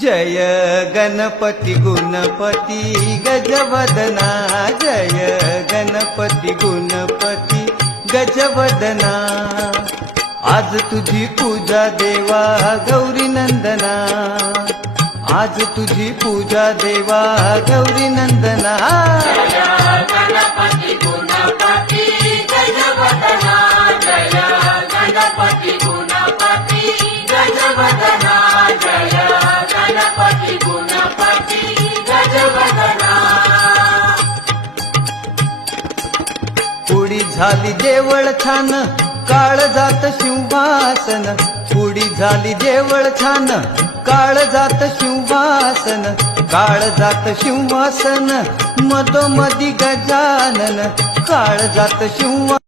जय गणपती गुणपती गजवदना, जय गणपती गुणपती गजवदना। आज तुझी पूजा देवा गौरी नंदना, आज तुझी पूजा देवा गौरी नंदना। जय गणपती गुणपती गजवदना, जय गणपती गुणपती गजवदना, जय गणपती गुणपती गजवदना। पुढी झाली देवळ छान काळजात सिंहासन, पुढी झाली देवळ छान काळजात सिंहासन, काळजात सिंहासन मधोमधी गजानन, काळजात सिंहासन।